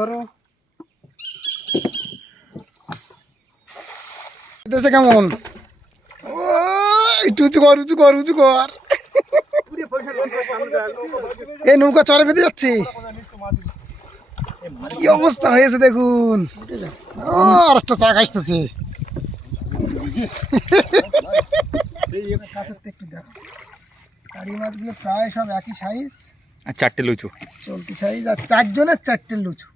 ধরো দেশে কেমন একটু উঁচু কর উঁচু কর উঁচু কর। এই নৌকা চরে বেঁধে যাচ্ছে, কি অবস্থা হয়েছে দেখুন। আর একটা চাক আসতেছে। একটু দেখো কারি মাছগুলো প্রায় সব একই সাইজ আর চারটে লুচু চলতি সাইজ, আর চারজনের চারটে লুচু।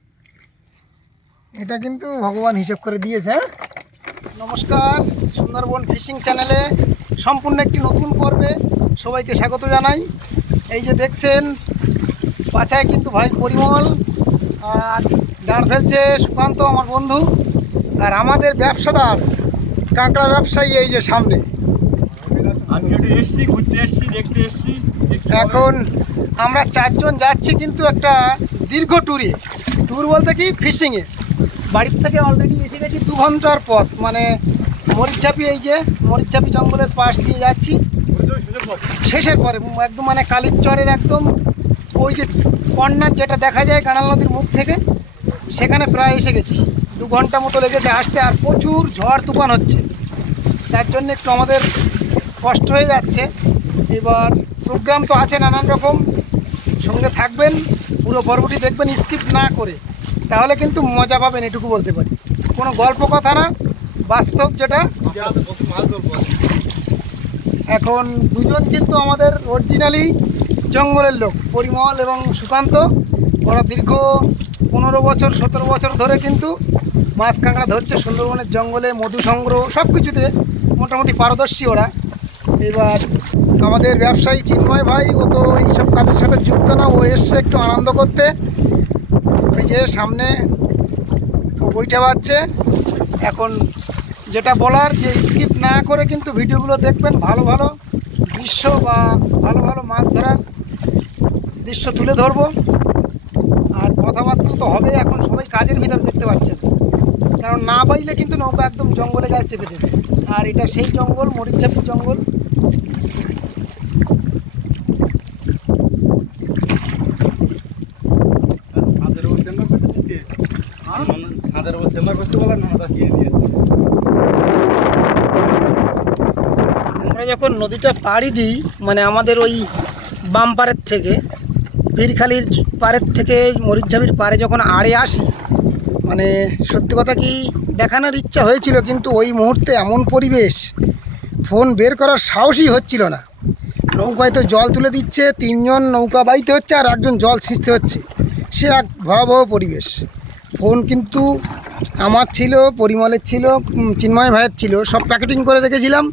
এটা কিন্তু ভগবান হিসেব করে দিয়েছে। নমস্কার, সুন্দরবন ফিশিং চ্যানেলে সম্পূর্ণ একটি নতুন পর্বে সবাইকে স্বাগত জানাই। এই যে দেখছেন পাছায় কিন্তু ভাই পরিমল, আর ডাঁড় ফেলছে সুকান্ত আমার বন্ধু, আর আমাদের ব্যবসাদার কাঁকড়া ব্যবসায়ী এই যে সামনে। এখন আমরা চারজন যাচ্ছি কিন্তু একটা দীর্ঘ ট্যুরে। ট্যুর বলতে কি ফিশিংয়ে। বাড়ির থেকে অলরেডি এসে গেছি 2 ঘন্টার পথ, মানে মরিচঝাপি, এই যে মরিচঝাপি জঙ্গলের পাশ দিয়ে যাচ্ছি শেষের পরে একদম, মানে কালিচরের একদম ওই যে কর্নার যেটা দেখা যায় কানাল নদীর মুখ থেকে, সেখানে প্রায় এসে গেছি। 2 ঘন্টা মতো লেগেছে আসতে, আর প্রচুর ঝড় তুফান হচ্ছে, তার জন্য একটু আমাদের কষ্ট হয়ে যাচ্ছে। এবার প্রোগ্রাম তো আছে নানান রকম, সঙ্গে থাকবেন, পুরো পর্বটি দেখবেন স্কিপ না করে, তাহলে কিন্তু মজা পাবেন, এটুকু বলতে পারি। কোনো গল্প কথা না, বাস্তব যেটা। এখন দুজন কিন্তু আমাদের অরিজিনালি জঙ্গলের লোক, পরিমল এবং সুকান্ত। ওরা দীর্ঘ 15 বছর 17 বছর ধরে কিন্তু মাছ কাঁকড়া ধরছে সুন্দরবনের জঙ্গলে, মধু সংগ্রহ সব কিছুতে মোটামুটি পারদর্শী ওরা। এবার আমাদের ব্যবসায়ী চিন্ময় ভাই, ও তো এইসব কাজের সাথে যুক্ত না, ও এসছে একটু আনন্দ করতে। ওই যে সামনে ও বইটা বাজছে। এখন যেটা বলার, যে স্কিপ না করে কিন্তু ভিডিওগুলো দেখবেন, ভালো ভালো দৃশ্য বা ভালো ভালো মাছ ধরার দৃশ্য তুলে ধরবো। আর কথাবার্তা তো হবে, এখন সবাই কাজের ভিতরে দেখতে পাচ্ছেন, কারণ না বাইলে কিন্তু নৌকা একদম জঙ্গলে গায়ে চেপে দেবে। আর এটা সেই জঙ্গল, মরিচঝাপি জঙ্গল। আমরা যখন নদীটা পাড়ি দিই, মানে আমাদের ওই বাম পাড়ের থেকে, পীরখালির পাড়ের থেকে মরিচঝাপির পাড়ে যখন আড়ে আসি, মানে সত্যি কথা কি দেখানোর ইচ্ছা হয়েছিল, কিন্তু ওই মুহূর্তে এমন পরিবেশ, ফোন বের করার সাহসই হচ্ছিল না। নৌকায় তো জল তুলে দিচ্ছে, 3 জন নৌকা বাইতে হচ্ছে, আর একজন জল ছিঁচতে হচ্ছে। সে এক ভয়াবহ পরিবেশ। ফোন কিন্তু আমার ছিল, পরিমলের ছিল, চিন্ময় ভাইয়ের ছিল, সব প্যাকেটিং করে রেখেছিলাম।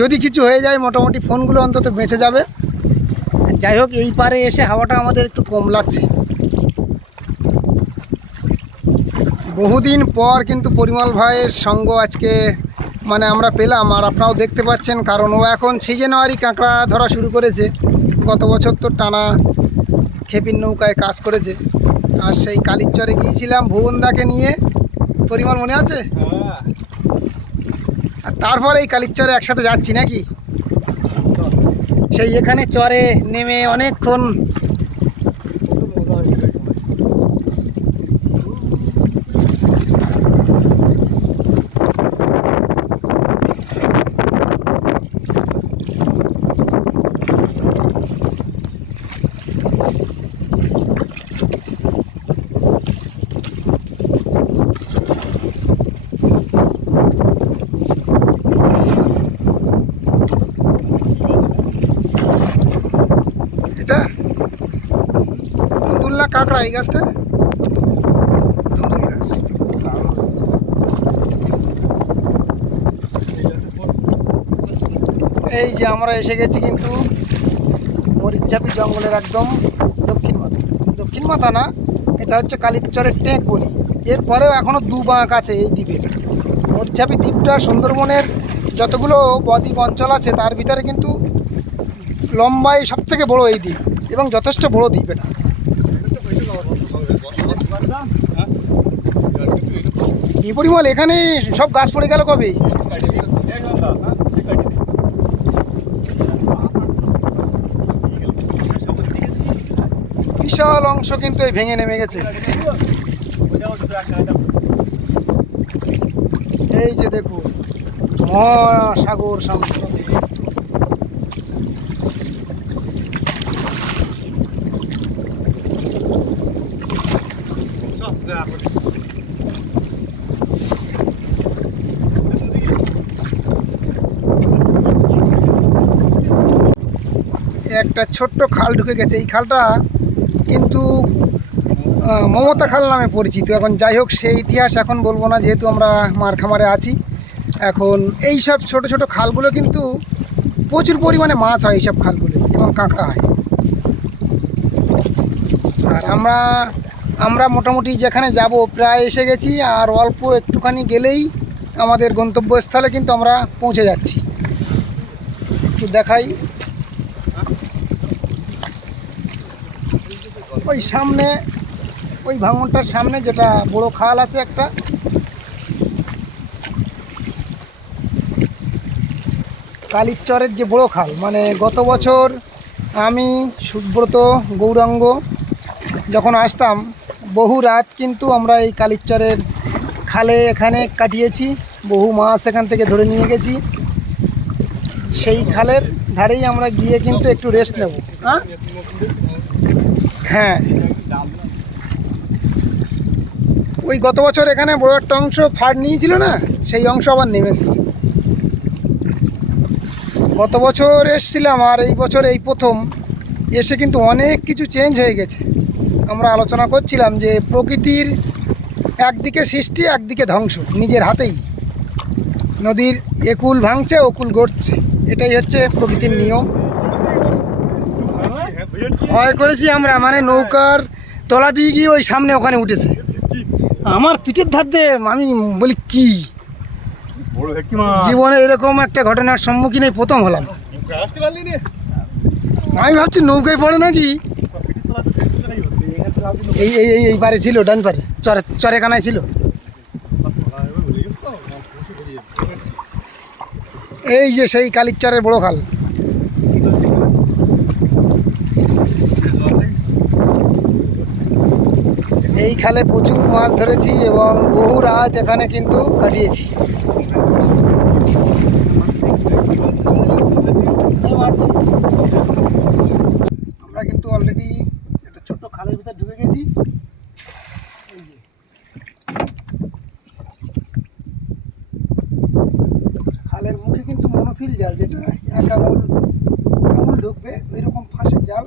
যদি কিছু হয়ে যায় মোটামুটি ফোনগুলো অন্তত বেঁচে যাবে। যাই হোক, এই পারে এসে হাওয়াটা আমাদের একটু কম লাগছে। বহুদিন পর কিন্তু পরিমল ভাইয়ের সঙ্গ আজকে মানে আমরা পেলাম, আর আপনারাও দেখতে পাচ্ছেন, কারণ ও এখন সিজনারি কাঁকড়া ধরা শুরু করেছে। গত বছর তো টানা খেপির নৌকায় কাজ করেছে। আর সেই কালিচরে গিয়েছিলাম ভুবনদাকে নিয়ে, পরিমল মনে আছে? আর তারপর এই কালিচরে একসাথে যাচ্ছি নাকি, সেই এখানে চরে নেমে অনেকক্ষণ। কাঁকড়া এই গাছটা ধুদুল গাছ। এই যে আমরা এসে গেছি কিন্তু মরিচঝাপি জঙ্গলের একদম দক্ষিণ মাথা না, এটা হচ্ছে কালিচরের টেক বলি। এরপরেও এখনও 2 বাঁক আছে এই দ্বীপে। মরিচঝাপি দ্বীপটা সুন্দরবনের যতগুলো বদ্বীপ অঞ্চল আছে তার ভিতরে কিন্তু লম্বায় সবথেকে বড় এই দ্বীপ, এবং যথেষ্ট বড় দ্বীপ এটা। কি পরিমল, এখানে সব গাছ পড়ে গেল কবে? কি বিশাল অংশ কিন্তু এই ভেঙে নেমে গেছে। এই যে দেখুন মহাসাগর সামনে। একটা ছোট্ট খাল ঢুকে গেছে। এই খালটা কিন্তু মমতা খাল নামে পরিচিত। এখন যাই হোক, সেই ইতিহাস এখন বলবো না, যেহেতু আমরা মারখামারে আছি। এখন এই সব ছোট ছোট খালগুলো কিন্তু প্রচুর পরিমাণে মাছ হয় এইসব খালগুলো, এবং কাঁকড়া হয়। আর আমরা মোটামুটি যেখানে যাব প্রায় এসে গেছি, আর অল্প একটুখানি গেলেই আমাদের গন্তব্যস্থলে কিন্তু আমরা পৌঁছে যাচ্ছি। একটু দেখাই, ওই সামনে ওই ভাঙনটার সামনে যেটা বড় খাল আছে একটা, কালীচরের যে বড় খাল, মানে গত বছর আমি সুব্রত গৌরাঙ্গ যখন আসতাম, বহু রাত কিন্তু আমরা এই কালীচরের খালে এখানে কাটিয়েছি। বহু মাছ এখান থেকে ধরে নিয়ে গেছি। সেই খালের ধারেই আমরা গিয়ে কিন্তু একটু রেস্ট নেব। হ্যাঁ, ওই গত বছর এখানে বড় একটা অংশ ফাড় নিয়েছিল না, সেই অংশ আবার নেমেছে। গত বছর এসছিলাম, আর এই বছর এই প্রথম এসে কিন্তু অনেক কিছু চেঞ্জ হয়ে গেছে। আমরা আলোচনা করছিলাম যে প্রকৃতির একদিকে সৃষ্টি, একদিকে ধ্বংস, নিজের হাতেই। নদীর একুল ভাঙছে, ওকুল গড়ছে, এটাই হচ্ছে প্রকৃতির নিয়ম। ভয় করেছি আমরা, মানে নৌকার তলা দিয়ে গিয়ে ওই সামনে ওখানে উঠেছে, আমার পিঠের ধার দিয়ে। আমি বলি কি জীবনে এরকম একটা ঘটনার সম্মুখীন এই প্রথম হলাম। আমি ভাবছি নৌকায় পড়ে নাকি। এই এই এই পারে ছিল, ডান পারে চরেখানায় ছিল। এই যে সেই কালীচরের বড় খাল। এই খালে প্রচুর মাছ ধরেছি এবং বহু রাত এখানে কিন্তু কাটিয়েছি। আমরা কিন্তু অলরেডি একটা ছোট্ট খালের ভিতরে ঢুকে গেছি। খালের মুখে কিন্তু মনোফিল জাল, যেটা এক আঙুল ঢুকবে, ওই রকম ফাঁসের জাল।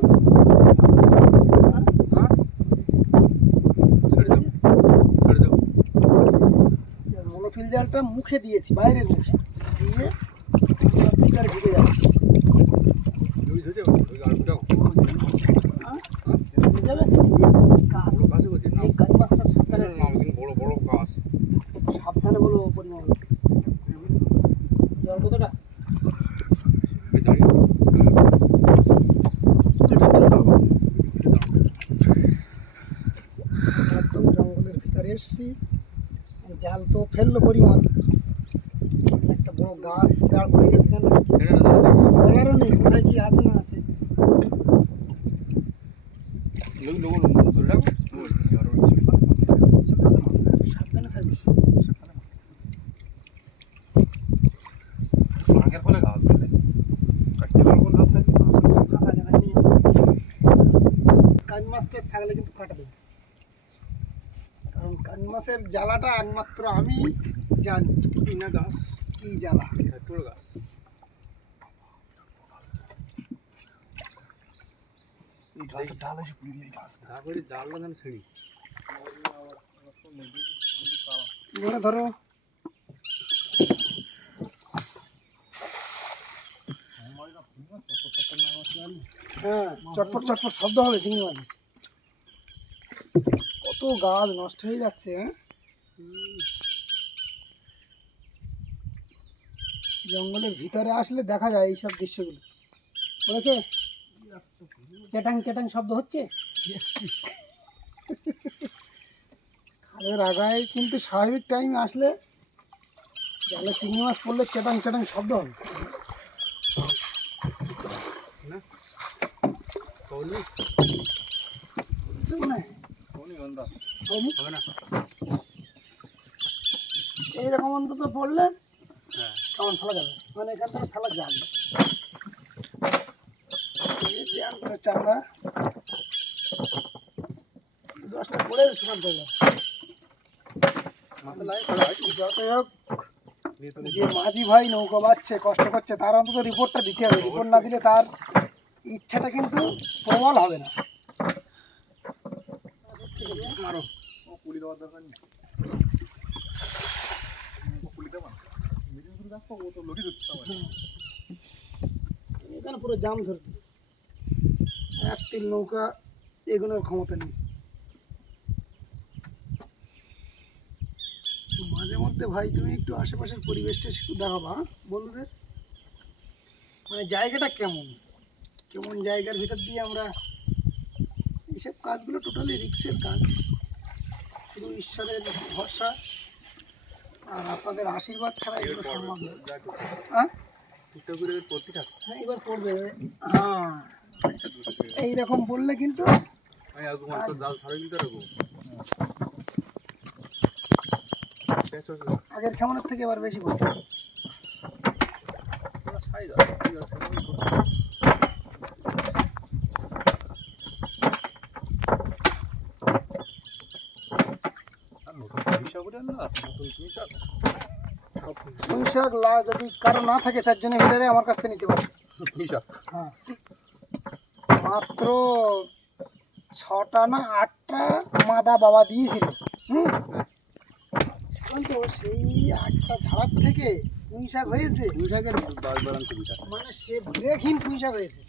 মনোফিল জালটা মুখে দিয়েছি, বাইরের মুখে দিয়ে ভিতরে ঢুকে যাচ্ছি। সাবধানে বলো পরিমাণ। জল কতটা? একদম জঙ্গলের ভিতরে এসছি। জাল তো ফেললো পরিমাণ, একটা বড় গাছ দাঁড় পড়ে গেছে এখানে, বলারও নেই কোথায় কি আছে না আছে। সাবধানে থাকিস। কান মাছ টাছ থাকলে কিন্তু কাটাবে, কারণ কান মাছের জ্বালাটা একমাত্র আমি জানি। না গাছ কি জ্বালা, তোর গাছ গাছের ডাল এসে পুড়ে গিয়ে গাছ তারপরে জাল লাগানো ছিঁড়ি ধরো। হ্যাঁ, চটপট চটপট শব্দ হবে চিংড়ি মাছ। কত গাছ নষ্ট হয়ে যাচ্ছে। জঙ্গলের ভিতরে আসলে দেখা যায় এইসব দৃশ্যগুলো। বলেছে চেটাং চেটাং শব্দ হচ্ছে। খালের আগায় কিন্তু স্বাভাবিক টাইমে আসলে জালে চিংড়ি মাছ পড়লে চেটাং চেটাং শব্দ হবে। হবে না এইরকম অন্তত পড়লে কেমন ফেলা যাবে, মানে এখান থেকে ফেলা যাবে। চামড়া 10টা পড়ে সুকান্ত যতই হোক যে মাঝি ভাই নৌকা বাচ্ছে কষ্ট করছে তার অন্তত রিপোর্টটা দিতে হবে। রিপোর্ট না দিলে তার ইচ্ছাটা কিন্তু প্রবল হবে না। এখানে পুরো জাম ধরতেছে, এক তিল নৌকা এগোনোর ক্ষমতা নেই। মাঝে মধ্যে ভাই তুমি একটু আশেপাশের পরিবেশটা একটু দেখাবা বন্ধুদের, মানে জায়গাটা কেমন কেমন জায়গার ভিতর দিয়ে আমরা এইসব কাজগুলো টোটালি রিস্কের কাজ, শুধু ঈশ্বরের ভরসা আর আপনাদের আশীর্বাদ ছাড়া এগুলো সম্ভব নয়। হ্যাঁ এবার পড়বে, হ্যাঁ এইরকম বললে কিন্তু আগের কেমনের থেকে এবার বেশি পড়বে। পুঁই শাক যদি কারো না থাকে 4 জনের ভিতরে আমার কাছ থেকে নিতে পারে। হ্যাঁ মাত্র 6টা না 8টা মাদা বাবা দিয়েছিল। তো সেই 8টা ঝাড়ার থেকে পুঁই শাক হয়েছে, মানে সে ব্রেকহীন পুঁই শাক হয়েছে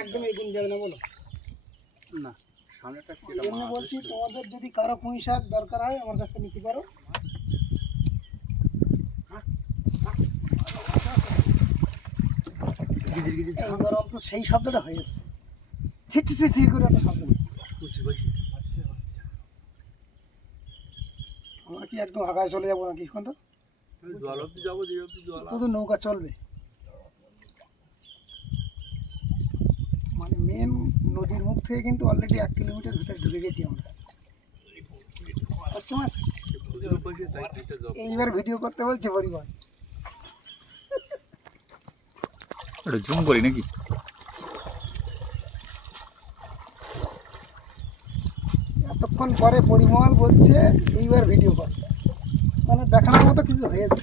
একদম। এই দিন যাবে না বলো না, বলছি তোমাদের যদি কারো পুঁই শাক দরকার হয় আমার কাছ থেকে নিতে পারো। সেই শব্দটা হয়েছে করে একটা শব্দ আমরা কি একদম আগায় চলে যাবো নাকি? শুধু নৌকা চলবে, মানে মেন নদীর মুখ থেকে কিন্তু অলরেডি 1 কিলোমিটার ভিতরে ঢুকে গেছি আমরা। এইবার ভিডিও করতে বলছে পরিবার, জুম করি নাকি? এতক্ষণ পরে পরিমল বলছে এইবার ভিডিও কর, মানে দেখানোর মতো কিছু হয়েছে।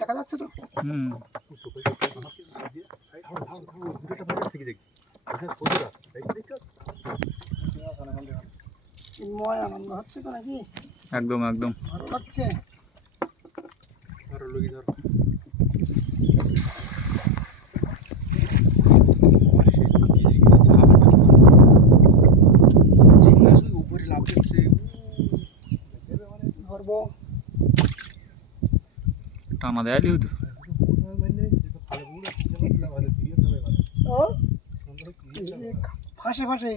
দেখা যাচ্ছে তো আনন্দ হচ্ছে তো নাকি? একদম একদম ভালো লাগছে। ধরবো টানা দেয় যেহেতু ফাঁসে ফাঁসে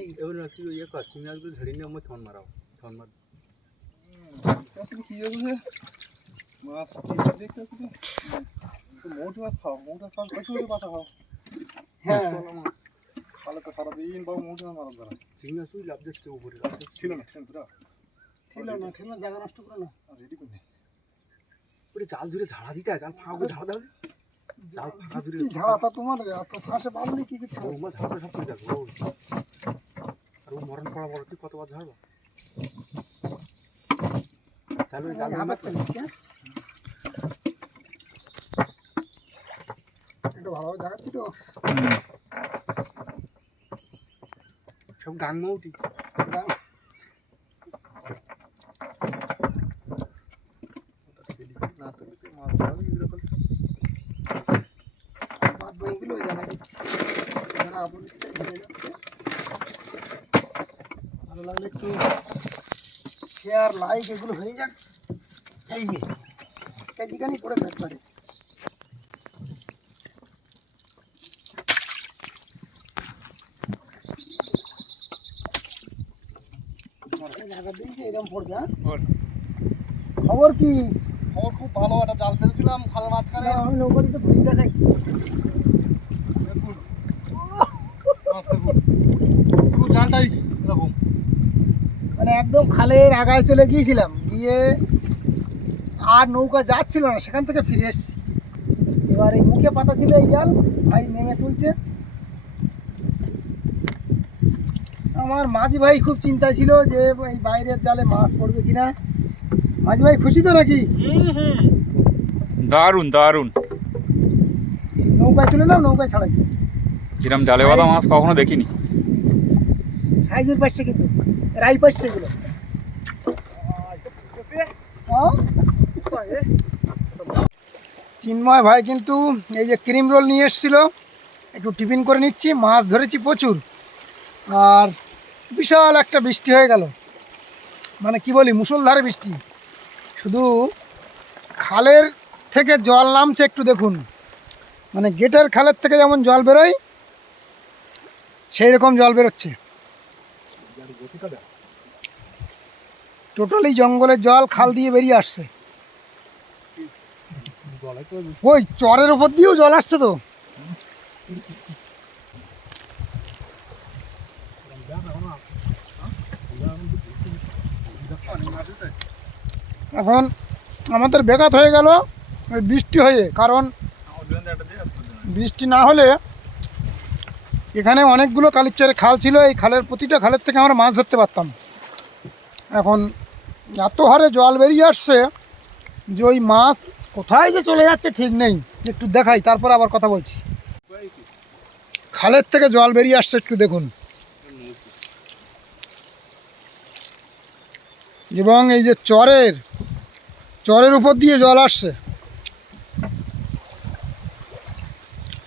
সারাদিন বাবু মোটা মাছ ধরা চিংড়ি মাছ লাভ দিচ্ছে উপরে ছিল না জায়গা নষ্ট করে না রেডি করে ওরে জাল ধরে ঝাড়া দিতে হয়, জাল ফাঁকা ঝাড়া দেবে, জাল ফাঁকা ধরে ঝাড়াটা তোমার ফাঁসে পাবলি কি কিছু মাছ ঝাড়া সব করে যাবে। আর ও মরণ পড়া বড় তুই কতবার ঝাড়বা? তাহলে ওই জাল একটু ভালোভাবে দেখাচ্ছি তো সব গাংমৌটি ভালো লাগলে একটু শেয়ার লাইক এগুলো হয়ে যাক। এই যে যেখানেই পড়ে থাকতে এরকম পড়বে। খবর কি? খবর খুব ভালো, একটা জাল ফেলছিলাম খালের মাঝখানে। আমি নৌকাটি তো ঘুরি দেখাই। দেখুন মাছ দেখুন, পুরো জালটাই এরকম। মানে একদম খালের আগায় চলে গিয়েছিলাম, গিয়ে আর নৌকা যাচ্ছিল না, সেখান থেকে ফিরে এসেছি। এবার এই মুখে পাতা ছিল এই জাল, ভাই নেমে তুলছে। আমার মাঝি ভাই খুব চিন্তায় ছিল যে এই বাইরের জালে মাছ পড়বে কিনা। মাঝি ভাই খুশি তো নাকি? দারুণ দারুণ। নৌকায় তুলে নাও, নৌকায় ছাড়াই। কিরম জালে বাঁধা মাছ কখনো দেখিনি। সাইজের পাশে কিন্তু রাই পাশে এগুলো। চিন্ময় ভাই কিন্তু এই যে ক্রিম রোল নিয়ে এসেছিল, একটু টিফিন করে নিচ্ছি। মাছ ধরেছি প্রচুর, আর বিশাল একটা বৃষ্টি হয়ে গেল। মানে কি বলি, মুষলধারে বৃষ্টি। শুধু খালের থেকে জল নামছে, একটু দেখুন। মানে গেটের খালের থেকে যেমন জল বেরোয়, সেই রকম জল বেরোচ্ছে। টোটালি জঙ্গলের জল খাল দিয়ে বেরিয়ে আসছে। ওই চরের উপর দিয়েও জল আসছে তো। এখন আমাদের বেঘাত হয়ে গেল ওই বৃষ্টি হয়ে, কারণ বৃষ্টি না হলে এখানে অনেকগুলো কালিচরের খাল ছিল। এই খালের প্রতিটা খালের থেকে আমরা মাছ ধরতে পারতাম। এখন এত হারে জল বেরিয়ে আসছে যে ওই মাছ কোথায় যে চলে যাচ্ছে ঠিক নেই। একটু দেখাই, তারপর আবার কথা বলছি। খালের থেকে জল বেরিয়ে আসছে, একটু দেখুন। এবং এই যে চরের উপর দিয়ে জল আসছে,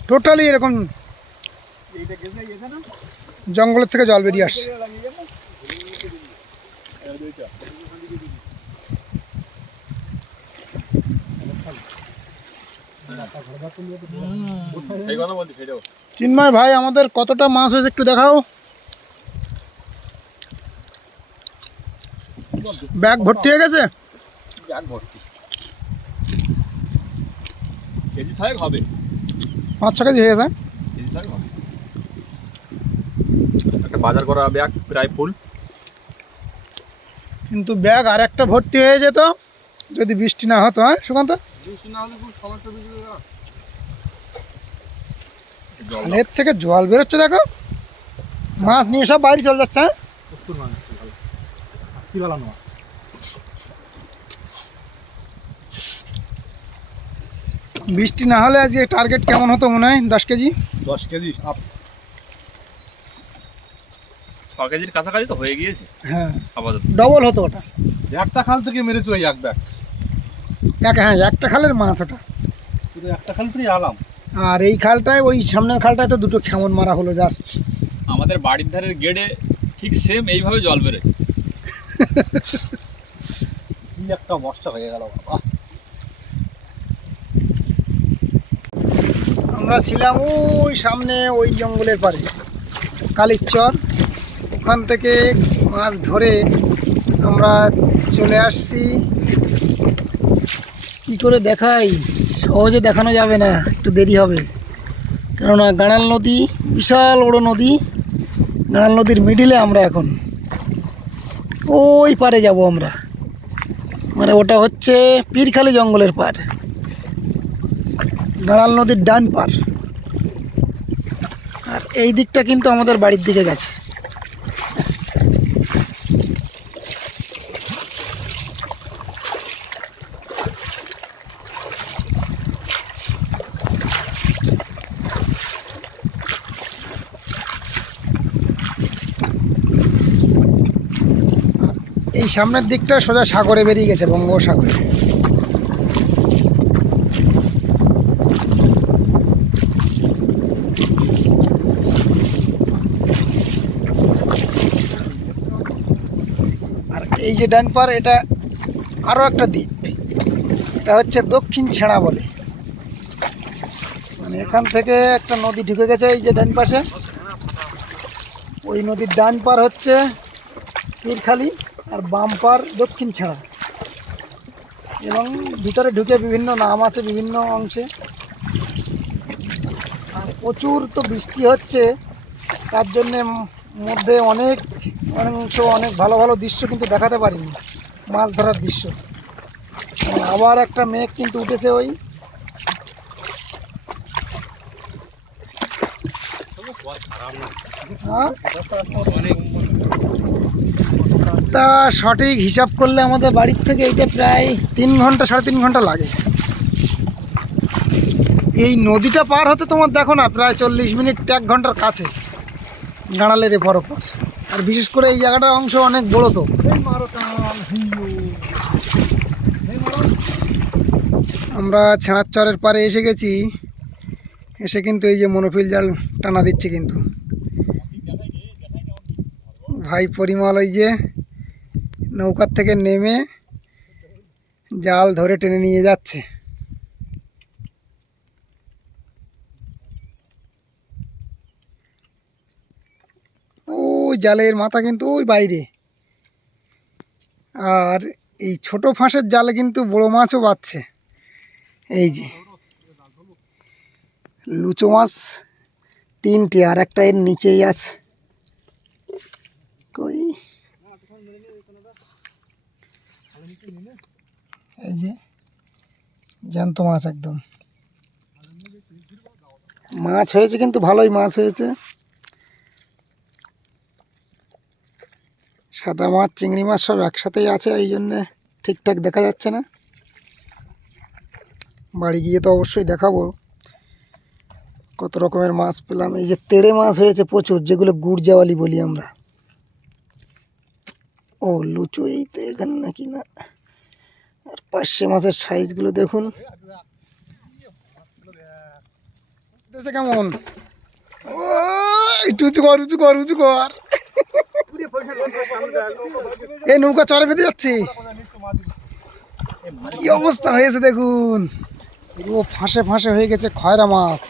টোটালি এরকম জঙ্গলের থেকে জল বেরিয়ে আসছে। চিন্ময় ভাই, আমাদের কতটা মাছ হয়েছে একটু দেখাও। ব্যাগ ভর্তি হয়ে গেছে। ব্যাগ ভর্তি, কেজি 6 হবে, 5-6 কেজি হয়ে গেছে। কেজি 6 হবে। একটা বাজার করা ব্যাগ প্রায় ফুল। কিন্তু ব্যাগ আর একটা ভর্তি হয়ে যেত যদি বৃষ্টি না হতো। হ্যাঁ সুকান্ত, বৃষ্টি না হলে খুব সমস্যা বেশি। খালের থেকে জল বেরোচ্ছে, দেখো। মাছ নিয়ে সব বাইরে চলে যাচ্ছে। হ্যাঁ, প্রচুর মাছ, কি ভালো মাছ। বৃষ্টি না হলে আজকে টার্গেট কেমন হতো মনে হয়? 10 কেজি। 10 কেজি 6 কেজির কাছাকাছি তো হয়ে গিয়েছে হ্যাঁ, আপাতত। ডবল হতো ওটা। একটা খাল থেকে মেরেছিল এই এক ব্যাগ, হ্যাঁ, একটা খালের মাছ ওটা। শুধু একটা খাল থেকে আলাম। আর এই খালটায়, ওই সামনের খালটায় তো দুটো খেমন মারা হলো জাস্ট। আমাদের বাড়ির ধারের গেটে ঠিক সেম এইভাবে জল বেরোয়। কি একটা বর্ষা হয়ে গেল বাবা। আমরা ছিলাম ওই সামনে ওই জঙ্গলের পাড়ে, কালিচর। ওখান থেকে মাছ ধরে আমরা চলে আসছি। কি করে দেখাই, সহজে দেখানো যাবে না, একটু দেরি হবে। কেননা গাড়াল নদী, বিশাল বড় নদী। গাড়াল নদীর মিডিলে আমরা এখন, ওই পারে যাব আমরা। মানে ওটা হচ্ছে পীরখালি জঙ্গলের পার, গাড়াল নদীর ডান পার। আর এই দিকটা কিন্তু আমাদের বাড়ির দিকে গেছে। এই সামনের দিকটা সোজা সাগরে বেরিয়ে গেছে, বঙ্গোপসাগরে। আর এই যে ডান পার, এটা আরও একটা দ্বীপ। এটা হচ্ছে দক্ষিণ ছেঁড়া বলে, মানে এখান থেকে একটা নদী ঢুকে গেছে এই যে ডান পাশে, ওই নদীর ডান পার হচ্ছে তীরখালি আর বাম পার দক্ষিণ ছেঁড়া, এবং ভিতরে ঢুকে বিভিন্ন নাম আছে বিভিন্ন অংশে। আর প্রচুর তো বৃষ্টি হচ্ছে, তার জন্যে মধ্যে অনেক অংশ অনেক ভালো ভালো দৃশ্য কিন্তু দেখাতে পারিনি, মাছ ধরার দৃশ্য। আবার একটা মেঘ কিন্তু উঠেছে ওই, হ্যাঁ? তা সঠিক হিসাব করলে আমাদের বাড়ির থেকে এইটা প্রায় 3 ঘন্টা 3.5 ঘন্টা লাগে। এই নদীটা পার হতে তোমার দেখো না প্রায় 40 মিনিট 1 ঘন্টার কাছে গাঁড়ালের এপর ওপর। আর বিশেষ করে এই জায়গাটার অংশ অনেক বড় তো। আমরা ছেঁড়ার চরের পারে এসে গেছি, এসে কিন্তু এই যে মনোফিল জাল টানা দিচ্ছে কিন্তু ভাই পরিমল, ওই যে নৌকার থেকে নেমে জাল ধরে টেনে নিয়ে যাচ্ছে। ওই জালের মাথা কিন্তু ওই বাইরে, আর এই ছোট ফাঁসের জালে কিন্তু বড় মাছও বাচ্ছে। এই যে লুচো মাছ 3টে, আর একটা এর নিচেই আছে। কই এই যে জ্যান্ত মাছ, একদম মাছ হয়েছে কিন্তু ভালোই মাছ হয়েছে। সাদা মাছ চিংড়ি মাছ সব একসাথেই আছে, এই জন্যে ঠিকঠাক দেখা যাচ্ছে না। বাড়ি গিয়ে তো অবশ্যই দেখাবো কত রকমের মাছ পেলাম। এই যে তেড়ে মাছ হয়েছে প্রচুর, যেগুলো গুড় জাওয়ালি বলি আমরা। ও লুচু এই তো এখানে নাকি না। আর পার্শে মাছের সাইজগুলো দেখুন কেমন। ও একটু উঁচু কর উঁচু কর উঁচু কর। এই নৌকা চরে বেঁধে যাচ্ছি, কি অবস্থা হয়েছে দেখুন। ও ফাঁসে ফাঁসে হয়ে গেছে খয়রা মাছ।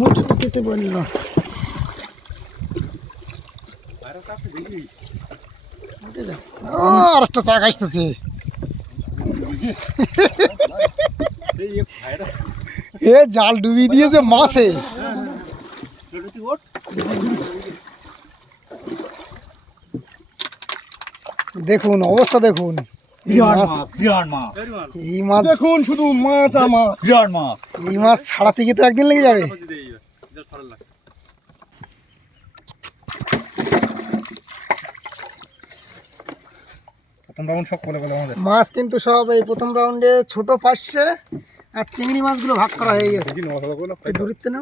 মোটে তো খেতে পারি না। ও আর একটা চাক আসতেছে। এ জাল ডুবি দিয়েছে মাছে। দেখুন অবস্থা দেখুন, এই মাছ দেখুন শুধু মাছ আর মাছ, বিরাট মাছ। এই মাছ ছাড়াতে গিয়ে তো একদিন লেগে যাবে। মাছ কিন্তু সব এই প্রথম রাউন্ডে ছোট পাশে, আর চিংড়ি মাছগুলো ভাগ করা হয়ে গেছে। দূরিতে না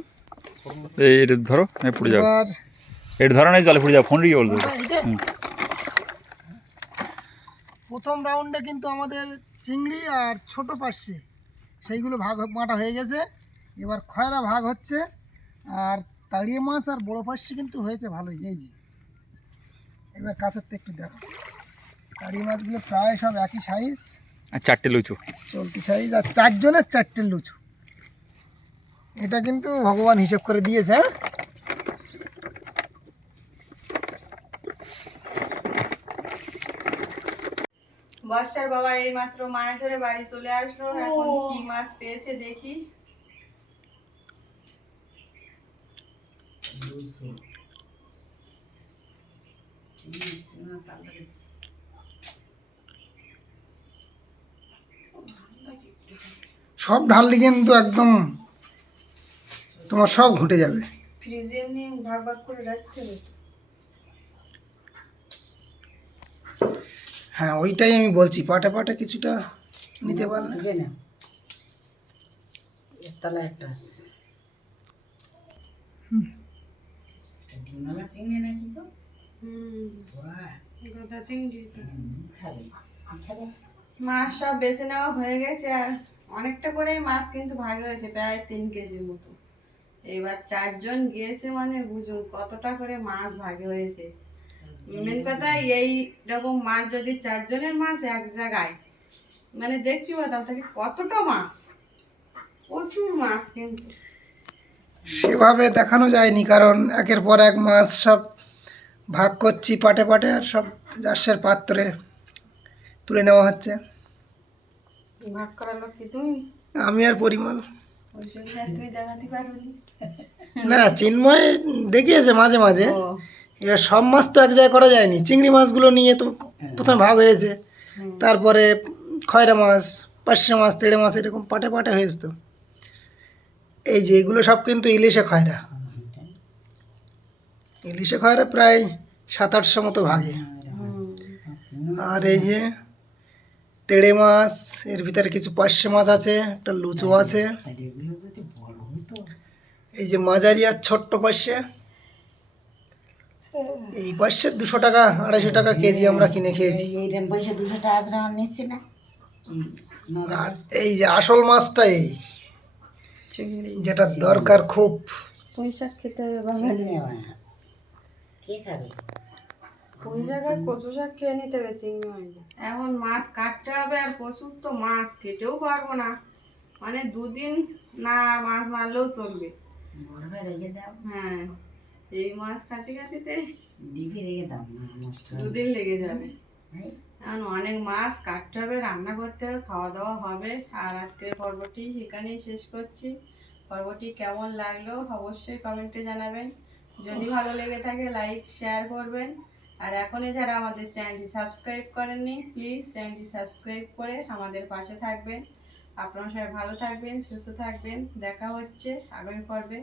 এই এটা ধরো, আমি পড়ে যাবো। এটা ধরো না, জলে পড়ে যাবো, ফোন রিয়ে বলতো। প্রথম রাউন্ডে কিন্তু আমাদের চিংড়ি আর ছোট পাশে সেইগুলো ভাগ মাটা হয়ে গেছে। এবার খয়রা ভাগ হচ্ছে, আর তাড়িয়ে মাছ আর বড় পাশে কিন্তু হয়েছে ভালোই। এই যে এবার কাছের তো একটু দেখো, তাড়িয়ে মাছগুলো প্রায় সব একই সাইজ, আর 4টে লুচু চলতি সাইজ, আর 4 জনের 4টে লুচু। এটা কিন্তু ভগবান হিসেব করে দিয়েছে। বর্ষার বাবা এই মাত্র মাছ ধরে বাড়ি চলে আসলো, এখন কি মাছ পেয়েছে দেখি। সব ঢাললে কিন্তু একদম তোমার সব ঘুটে যাবে। ফ্রিজে এমনি ভাগ ভাগ করে রাখতে হবে। হ্যাঁ ওইটাই আমি বলছি, পাটা পাটা কিছুটা নিতে পারলে। মাছ সব বেছে নেওয়া হয়ে গেছে, আর অনেকটা করে মাছ কিন্তু ভাগ হয়েছে, প্রায় 3 কেজির মতো। এবার 4 জন গিয়েছে মানে বুঝুন কতটা করে মাছ ভাগে হয়েছে। মেন কথা এই রকম মাছ যদি 4 জনের মাছ এক জায়গায় মানে দেখতে পেতাম তাকে কতটা মাছ, প্রচুর মাছ কিন্তু। সেভাবে দেখানো যায়নি, কারণ একের পর এক মাছ সব ভাগ করছি পাটে পাটে, আর সব যার পাত্রে তুলে নেওয়া হচ্ছে। ভাগ করার লোক কি তুমি? আমি আর পরিমল। ওই জন্য তুই দেখাতে পারবি না, চিন্ময় দেখিয়েছে মাঝে মাঝে। ও এবার সব মাছ তো এক জায়গায় করা যায়নি। চিংড়ি মাছগুলো নিয়ে তো প্রথমে ভাগ হয়েছে, তারপরে খয়রা মাছ, পার্শে মাছ, তেড়ে মাছ এরকম পাটে পাটে হয়েছে। তো এই যে এগুলো সব কিন্তু ইলিশে খয়রা, ইলিশে খয়রা প্রায় 700-800 মতো ভাগে। আর এই যে তেড়ে মাছ, এর ভিতরে কিছু পার্শে মাছ আছে, একটা লুচো আছে। এই যে মাঝারি আর ছোট্ট পার্শে, এই পার্শে 200 টাকা 250 টাকা কেজি আমরা কিনে খেয়েছি। আর এই যে আসল মাছটা, এই চিংড়ি যেটা দরকার খুব, পুঁই শাক খেতে হবে বাঙালি। পুঁই শাক আর কচু শাক খেয়ে নিতে হবে চিংড়ি মাছ। এখন মাছ কাটতে হবে, আর প্রচুর তো মাছ কেটেও পারবো না, মানে 2 দিন না মাছ মারলেও চলবে। হ্যাঁ, এই মাছ কাটতে কাটতে 2 দিন লেগে যাবে। এখন অনেক মাছ কাটতে হবে, রান্না করতে হবে, খাওয়া দাওয়া হবে। আর আজকের পর্বটি এখানেই শেষ করছি। পর্বটি কেমন লাগলো অবশ্যই কমেন্টে জানাবেন। যদি ভালো লেগে থাকে লাইক শেয়ার করবেন। আর এখনই যারা আমাদের চ্যানেলটি সাবস্ক্রাইব করেননি, প্লিজ চ্যানেলটি সাবস্ক্রাইব করে আমাদের পাশে থাকবেন। আপনারা সবাই ভালো থাকবেন, সুস্থ থাকবেন। দেখা হচ্ছে আগামী পর্বে।